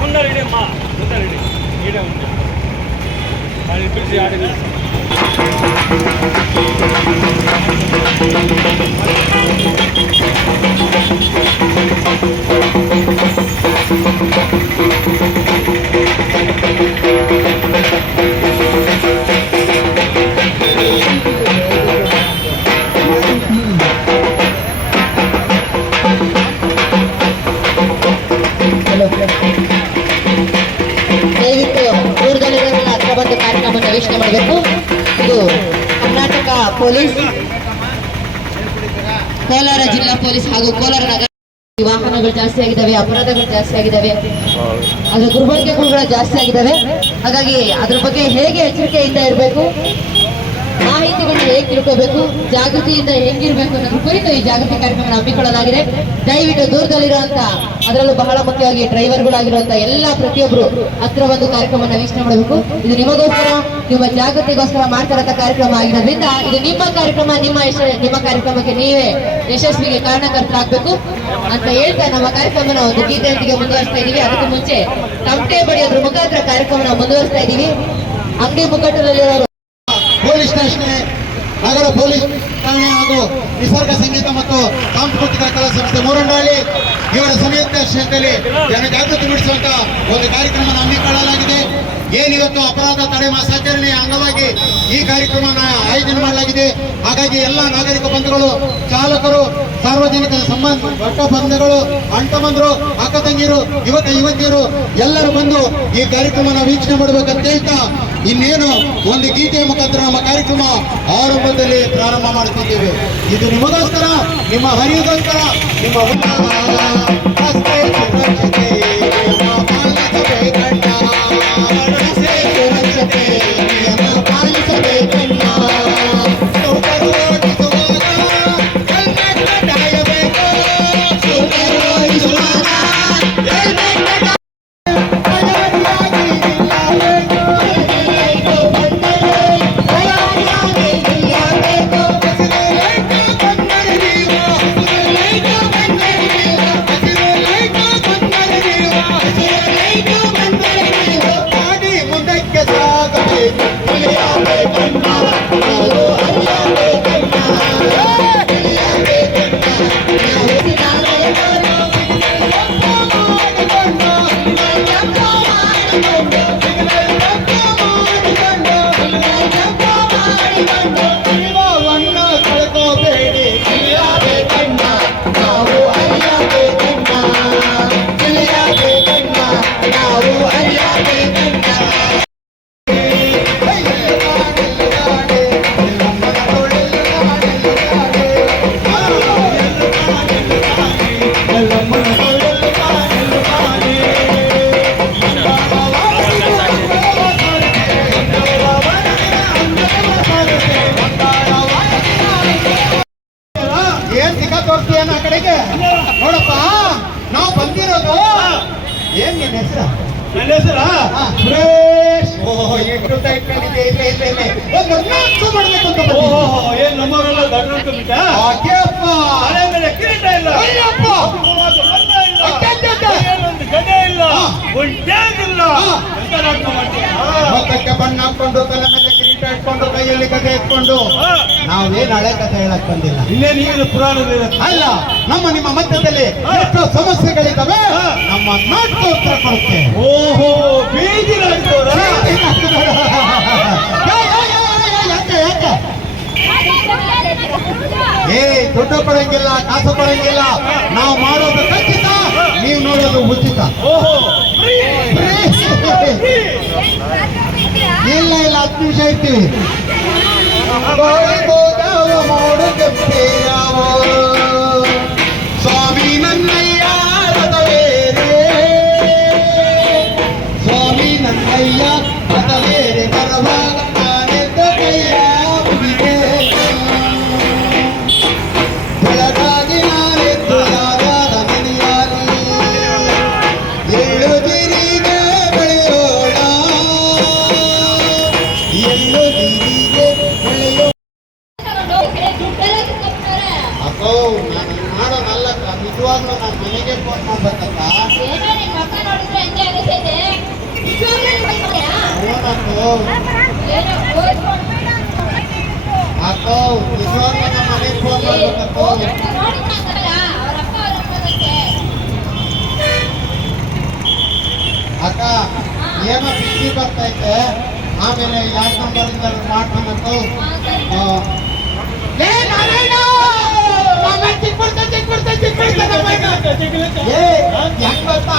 ముందరెడీ అమ్మా, ముందరెడీ ఈడే ఉంది. అది పిలిచి ఆడి ದಯವಿಟ್ಟು ದೂರದಲ್ಲಿರೋರೆಲ್ಲ ಹತ್ರ ಬಂದು ಕಾರ್ಯಕ್ರಮವನ್ನು ವೀಕ್ಷಣೆ ಮಾಡಬೇಕು. ಇದು ಕರ್ನಾಟಕ ಪೊಲೀಸ್, ಕೋಲಾರ ಜಿಲ್ಲಾ ಪೊಲೀಸ್ ಹಾಗೂ ಕೋಲಾರ ನಗರ. ವಾಹನಗಳು ಜಾಸ್ತಿ ಆಗಿದ್ದಾವೆ, ಅಪರಾಧಗಳು ಜಾಸ್ತಿ ಆಗಿದ್ದಾವೆ, ಅದರ ದುರ್ಬಳಕೆಗಳು ಜಾಸ್ತಿ ಆಗಿದ್ದಾವೆ. ಹಾಗಾಗಿ ಅದ್ರ ಬಗ್ಗೆ ಹೇಗೆ ಎಚ್ಚರಿಕೆಯಿಂದ ಇರಬೇಕು, ಮಾಹಿತಿಗಳನ್ನ ಹೇಗೆ ತಿಳ್ಕೋಬೇಕು, ಜಾಗೃತಿಯಿಂದ ಹೆಂಗಿರ್ಬೇಕು ಅನ್ನೋದ್ರ ಕುರಿತು ಈ ಜಾಗೃತಿ ಕಾರ್ಯಕ್ರಮ ಹಮ್ಮಿಕೊಳ್ಳಲಾಗಿದೆ. ದಯವಿಟ್ಟು ದೂರದಲ್ಲಿರುವಂತ, ಅದರಲ್ಲೂ ಬಹಳ ಮುಖ್ಯವಾಗಿ ಡ್ರೈವರ್ಗಳಾಗಿರುವಂತ ಎಲ್ಲ ಪ್ರತಿಯೊಬ್ಬರು ಹತ್ರ ಒಂದು ಕಾರ್ಯಕ್ರಮವನ್ನು ವೀಕ್ಷಣೆ ಮಾಡಬೇಕು. ಇದು ನಿಮಗೋಸ್ಕರ, ನಿಮ್ಮ ಜಾಗೃತಿಗೋಸ್ಕರ ಮಾಡ್ತಿರೋ ಕಾರ್ಯಕ್ರಮ ಆಗಿರೋದ್ರಿಂದ ಇದು ನಿಮ್ಮ ಕಾರ್ಯಕ್ರಮ. ನಿಮ್ಮ ಕಾರ್ಯಕ್ರಮಕ್ಕೆ ನೀವೇ ಯಶಸ್ವಿಗೆ ಕಾರಣಕರ್ತರಾಗಬೇಕು ಅಂತ ಹೇಳ್ತಾ ನಮ್ಮ ಕಾರ್ಯಕ್ರಮನ ಒಂದು ಗೀತೆಯೊಂದಿಗೆ ಮುಂದುವರಿಸ್ತಾ ಇದೀವಿ. ಅದಕ್ಕೂ ಮುಂಚೆ ತಮಟೆ ಬಡಿಯೋದ್ರ ಮುಖಾಂತರ ಕಾರ್ಯಕ್ರಮನ ಮುಂದುವರಿಸ್ತಾ ಇದೀವಿ. ಅಂಗಡಿ ಮುಖಂಡರಲ್ಲಿರೋರು ಪೊಲೀಸ್ ಸ್ಟೇಷನ್, ನಗರ ಪೊಲೀಸ್ ಠಾಣೆ ಹಾಗೂ ನಿಸರ್ಗ ಸಂಗೀತ ಮತ್ತು ಸಾಂಸ್ಕೃತಿಕ ಕಲಾ ಸಂಸ್ಥೆ ಮೂರೊಂಡಹಳ್ಳಿ ಇವರ ಸಂಯುಕ್ತಾಶ್ರಯದಲ್ಲಿ ಜನಜಾಗೃತಿ ಮೂಡಿಸುವಂತ ಒಂದು ಕಾರ್ಯಕ್ರಮ ಹಮ್ಮಿಕೊಳ್ಳಲಾಗಿದೆ. ಏನಿವತ್ತು ಅಪರಾಧ ತಡೆ ಮಾಸಾಚರಣೆಯ ಅಂಗವಾಗಿ ಈ ಕಾರ್ಯಕ್ರಮನ ಆಯೋಜನೆ ಮಾಡಲಾಗಿದೆ. ಹಾಗಾಗಿ ಎಲ್ಲ ನಾಗರಿಕ ಬಂಧುಗಳು, ಚಾಲಕರು, ಸಾರ್ವಜನಿಕ ಸಂಬಂಧ ಒಟ್ಟ ಬಂಧುಗಳು, ಅಣ್ತಮಂದ್ರು, ಅಕ್ಕ ತಂಗಿರು, ಯುವಕ ಯುವತಿಯರು ಎಲ್ಲರೂ ಬಂದು ಈ ಕಾರ್ಯಕ್ರಮನ ವೀಕ್ಷಣೆ ಮಾಡಬೇಕಂತ ಹೇಳ್ತಾ ಇನ್ನೇನು ಒಂದು ಗೀತೆಯ ಮುಖಾಂತರ ನಮ್ಮ ಕಾರ್ಯಕ್ರಮ ಆರಂಭದಲ್ಲಿ ಪ್ರಾರಂಭ ಮಾಡುತ್ತಿದ್ದೇವೆ. ಇದು ನಿಮಗೋಸ್ಕರ, ನಿಮ್ಮ ಹರಿವಿಗೋಸ್ಕರ, ನಿಮ್ಮ ತೋರಿಸ್ತೀಯನ್ನ ಆ ಕಡೆಗೆ ನೋಡಪ್ಪ. ನಾವು ಬಂದಿರೋದು ಏನ್ ನಿನ್ನ ಹೆಸರು? ನನ್ನ ಹೆಸರ ಸುರೇಶ್. ಓಹೋ, ಇಟ್ಕೊಂಡಿದ್ದೆ. ಇಲ್ಲ ಇಲ್ಲ ಇಲ್ಲ ಮಾಡ್ಬೇಕು ಅಂತ. ಓಹೋ, ಏನ್ ನಮ್ಮವರೆಲ್ಲ ದೊಡ್ಡ ಅನ್ಕೊಂಡ್ಬಿಟ್ಟ? ಹಾಗೆಪ್ಪ, ಹಳೆ ಮೇಲೆ ಕಿರೀಟ ಇಲ್ಲ, ಅಯ್ಯಪ್ಪ, ಒಂದು ಗಡೆ ಇಲ್ಲ, ಒಂದು ಟ್ಯಾಗ್ ಇಲ್ಲ, ಎಂತ ನಾಟಕ ಮಾಡ್ತೀಯ? ಮುಖಕ್ಕೆ ಬಣ್ಣ ಹಾಕೊಂಡು, ತಲೆ ಮೇಲೆ ಕಿರೀಟ ಇಟ್ಕೊಂಡು, ಕೈಯಲ್ಲಿ ಕಥೆ ಇಟ್ಕೊಂಡು ನಾವೇನ್ ಹಳೆ ಕಥೆ ಹೇಳಕ್ ಬಂದಿಲ್ಲ. ಇನ್ನೇನು ಈಗ ಪುರಾಣದ ಅಲ್ಲ, ನಿಮ್ಮ ಮಧ್ಯದಲ್ಲಿ ಎಷ್ಟು ಸಮಸ್ಯೆಗಳಿದ್ದಾವೆ, ನಮ್ಮ ನಾಟಕ ಉತ್ತರ ಕೊಡುತ್ತೆ. ಓಹೋ, ಬೀದಿರಾಗ್ತವ್ರ? ಯಾಕೆ ಏ ದುಡ್ಡು ಕೊಡಂಗಿಲ್ಲ, ಕಾಸು ಕೊಡಂಗಿಲ್ಲ. ನಾವು ಮಾಡೋದು ಖಚಿತ, ನೀವು ನೋಡೋದು ಉಚಿತ. ಓಹೋ, ಇಲ್ಲ 10 ನಿಮಿಷ ಇರ್ತೀವಿ. ಸ್ವಾಮಿ ನನ್ನಯ್ಯ ರಥವೇರೆ, ಸ್ವಾಮಿ ನನ್ನಯ್ಯ ರಥವೇರೆ, ಬರವಾಗ ನಾನೆದ್ದ ಕೈಯ ಮುಗಿಗೆ, ಬೆಳಗಾಗಿ ನಾನೆದ್ದು ಯಾವ್ಯಾರ ಮನೆಯಾಗಿ ಎಳ್ಳುದಿರಿಗೆ ಬೆಳೆಯೋಣ, ಎಳ್ಳುದಿರಿಗೆ ಬೆಳೆಯೋಣ. ಅಸೋ ನಿಜವಾಗ್ಲೂ ನಾನು ಮನೆಗೆ ಫೋನ್ ಮಾಡ್ಬೇಕಕ್ಕ. ಏನೋ ನಿಮ್ ಮಕ್ಕ ನೋಡಿದ್ರೆ ಹಂಗೆ ಅನಿಸೈತೆ. ನಿಜವಾಗ್ಲೂ ನಿಮ್ ಮಕ್ಕ ಮನೆಯಾ? ಹೂನಕ್ಕೋ ಏನೋ ಓದ್ಕೊಂಡು ಅಕ್ಕೋ ನಿಜವಾಗ್ಲೂ ನಮ್ಮ ಮನೆಗೆ ಫೋನ್ ಮಾಡ್ಬೇಕಕ್ಕೋ. ಹೋಗ್ಬಿಟ್ಟು ನೋಡಿದ್ರಂತಲ್ಲ, ಅವ್ರ ಅಪ್ಪ ಅವ್ರ ಅಮ್ಮನಂತೆ. ಅಕ್ಕ ಏನೋ ಬಿಸಿ ಬರ್ತೈತೆ, ಆಮೇಲೆ ಯಾವ ನಂಬರಿಂದ ಮಾಡ್ತಾನಕ್ಕೋ. ಹಾ, ಸರಿ. ಏ ನಾರಾಯಣ ಏ ಹೆಂಗ್ ಗೊತ್ತಾ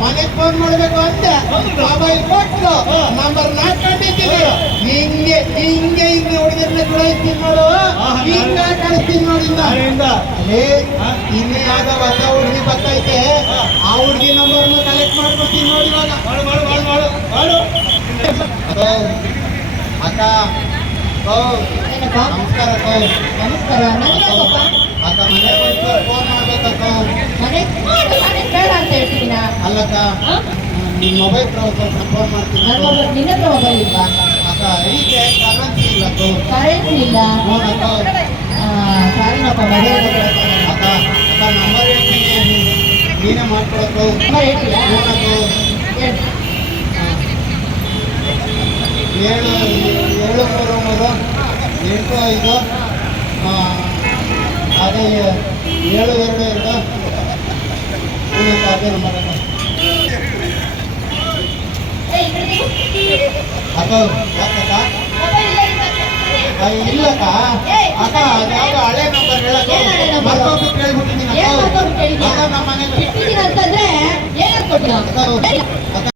ಮನೆಗ್ ಫೋನ್ ಮಾಡ್ಬೇಕು ಅಂತೆ ಮೊಬೈಲ್ ಕೊಟ್ಟು ನಂಬರ್ ನಾಕೊಂಡಿದ್ದೀನಿ. ಹಿಂಗೆ ಹಿಂಗೆ ಹಿಂಗೆ ಹುಡುಗರನ್ನ ಗುಡಾಯಿಸ್ತೀನಿ ನೋಡು, ಹಿಂಗ ಕಳಿಸ್ತೀನಿ ನೋಡಿಂದ. ಏ ಇನ್ನೇ ಆಗ ಹೊಸ ಹುಡುಗಿ ಬರ್ತೈತೆ, ಆ ಹುಡುಗಿ ನಂಬರ್ನ ಕಲೆಕ್ಟ್ ಮಾಡ್ಕೊಡ್ತೀನಿ ನೋಡಿ ಇವಾಗ. ಅಕ್ಕ ಏನಪ್ಪ? ನಮಸ್ಕಾರ ಅಕ್ಕ. ನಮಸ್ಕಾರ. ನನಗ್ಯಾಕಪ್ಪ? ಅಕ್ಕ ಮನೆ ಫೋನ್ ಮಾಡ್ಬೇಕಕ್ಕ. ಮನೆ ಮಾಡು, ಮನೆ ಬೇಡ ಅಂತ ಹೇಳ್ತೀನಿ ನಾ. ಅಲ್ಲಕ್ಕ ಹಾ? ನಿಮ್ಮ ಮೊಬೈಲ್ ಸ್ವಲ್ಪ ಫೋನ್ ಮಾಡ್ತೀನಿ. ನನ್ನ ಮೊಬೈಲ್ ನಿನ್ನ ಹತ್ರ ಮೊಬೈಲ್ ಇಲ್ವಾ? ಅಕ್ಕ ಐತೆ ಕರೆನ್ಸಿ ಇಲ್ಲಕ್ಕ. ಕರೆನ್ಸಿ ಇಲ್ಲ. ಹ್ಞೂನಕ್ಕ. ಸಾರಿನಪ್ಪ, ಮೊಬೈಲ್ ಅಕ್ಕ ಅಕ್ಕ ನಂಬರ್ ಹೇಳ್ತೀನಿ, ನೀನೇ ಮಾಡ್ಕೊಡಕ್ಕು. ನಂಬರ್ ಹೇಳ್ತೀಯಾ? ಹ್ಞೂನಕ್ಕ. ಹೇಳು. 7 ಅದೇ 722 ಅದೇ ನಂಬರ್ ಅಕ್ಕ. ಏ, ಈ ಕಡೆ ತಿರ್ಗು. ಅಕ್ಕ ಯಾಕಕ್ಕ? ಮೊಬೈಲ್ ಇಲ್ಲ ನಿಮ್ಮ ಹತ್ರ. ಇಲ್ಲಕ್ಕ ಅಕ್ಕ ಅದ್ಯಾವುದೋ ಹಳೆ ನಂಬರ್ ಹೇಳಕ್ಕ. ಏನ್ ಹಳೆ ನಂಬರ್? ಮರ್ತೋಗ್ಬಿಟ್ಟು ಹೇಳ್ಬಿಟ್ಟಿದ್ದೀನಿ ಏನ್ ಅಕ್ಕ. ಮರ್ತೋಗ್ಬಿಟ್ಟು ಹೇಳಿದ್ಯಾ? ಅಕ್ಕ ನಮ್ಮ ಮನೆಗೆ ಇಟ್ಟಿದ್ದೀನಿ ಅಂತಂದ್ರೆ ಏನಂತ ಕೊಡ್ತೀಯ? ಅಕ್ಕ